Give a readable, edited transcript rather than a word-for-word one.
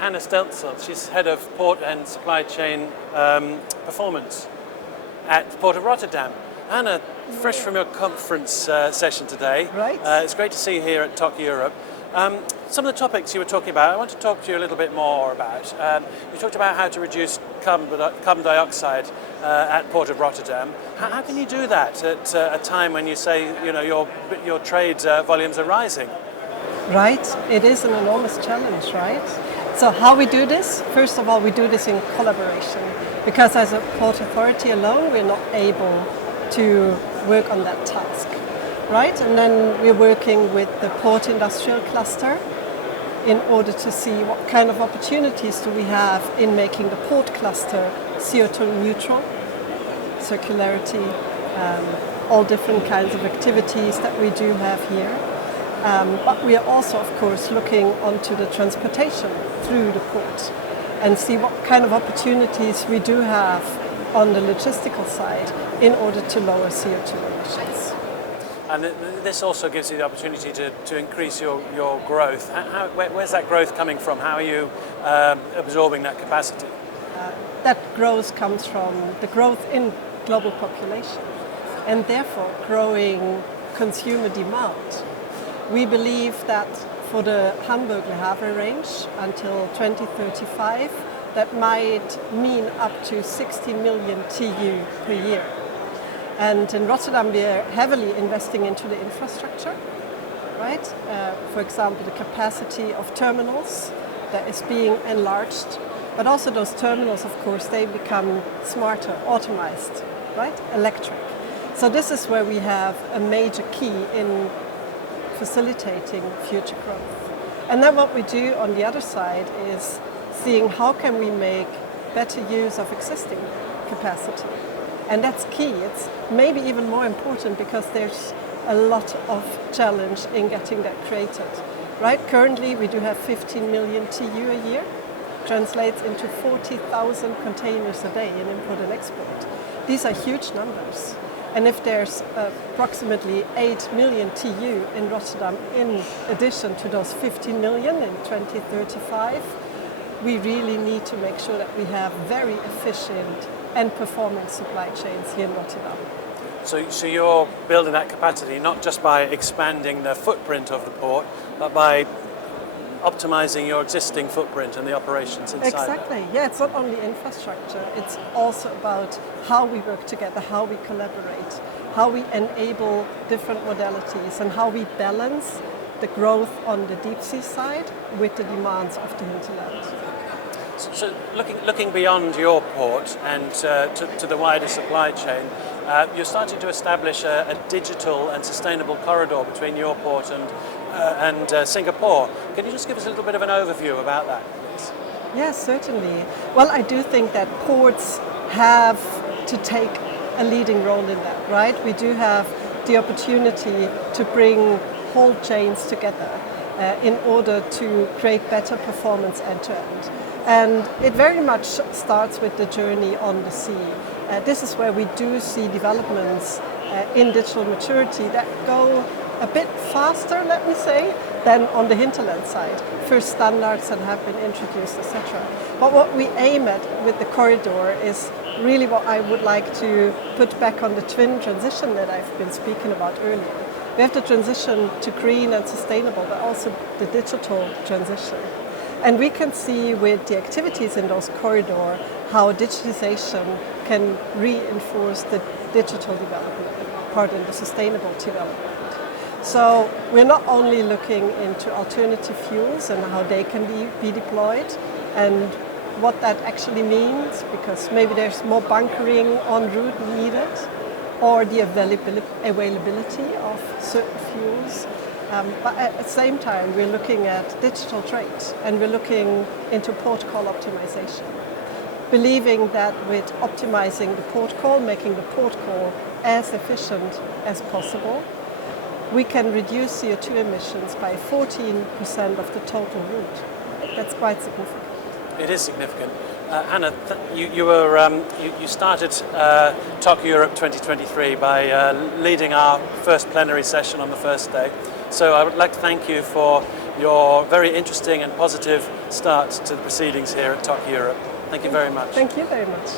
Hanna Stelzel. She's head of port and supply chain performance at Port of Rotterdam. Hanna, fresh from your conference session today. Right. It's great to see you here at TOC Europe. Some of the topics you were talking about, I want to talk to you a little bit more about. You talked about how to reduce carbon dioxide at Port of Rotterdam. How can you do that at a time when you say your trade volumes are rising? Right, it is an enormous challenge, right? So how we do this? First of all, we do this in collaboration, because as a port authority alone, we're not able to work on that task, right? And then we're working with the port industrial cluster in order to see what kind of opportunities do we have in making the port cluster CO2 neutral, circularity, all different kinds of activities that we do have here. But we are also, of course, looking onto the transportation through the port and see what kind of opportunities we do have on the logistical side in order to lower CO2 emissions. And this also gives you the opportunity to increase your growth. Where's that growth coming from? How are you absorbing that capacity? That growth comes from the growth in global population and therefore growing consumer demand. We believe that for the Hamburg-Le Havre range until 2035, that might mean up to 60 million TU per year. And in Rotterdam, we are heavily investing into the infrastructure, right? For example, the capacity of terminals that is being enlarged, but also those terminals, of course, they become smarter, automized, right? Electric. So this is where we have a major key in facilitating future growth. And then what we do on the other side is seeing how can we make better use of existing capacity. And that's key. It's maybe even more important because there's a lot of challenge in getting that created. Right? Currently we do have 15 million TU a year, translates into 40,000 containers a day in import and export. These are huge numbers. And if there's approximately 8 million TU in Rotterdam in addition to those 15 million in 2035, we really need to make sure that we have very efficient and performing supply chains here in Rotterdam. So you're building that capacity not just by expanding the footprint of the port, but by optimizing your existing footprint and the operations inside. Exactly. Yeah, it's not only infrastructure, it's also about how we work together, how we collaborate, how we enable different modalities, and how we balance the growth on the deep sea side with the demands of the hinterland. So looking beyond your port and to the wider supply chain, you're starting to establish a digital and sustainable corridor between your port and Singapore. Can you just give us a little bit of an overview about that, please? Yes, certainly. Well, I do think that ports have to take a leading role in that, right? We do have the opportunity to bring whole chains together in order to create better performance end to end. And it very much starts with the journey on the sea. This is where we do see developments in digital maturity that go a bit faster, let me say, than on the hinterland side. First standards that have been introduced, etc. But what we aim at with the corridor is really what I would like to put back on the twin transition that I've been speaking about earlier. We have the transition to green and sustainable, but also the digital transition. And we can see with the activities in those corridors how digitization can reinforce the digital development, the sustainable development. So we're not only looking into alternative fuels and how they can be deployed and what that actually means, because maybe there's more bunkering en route needed, or the availability of certain fuels. But at the same time, we're looking at digital trade and we're looking into port call optimization, believing that with optimizing the port call, making the port call as efficient as possible, we can reduce CO2 emissions by 14% of the total route. That's quite significant. It is significant. Hanna, you started TOC Europe 2023 by leading our first plenary session on the first day. So I would like to thank you for your very interesting and positive start to the proceedings here at TOC Europe. Thank you very much. Thank you very much.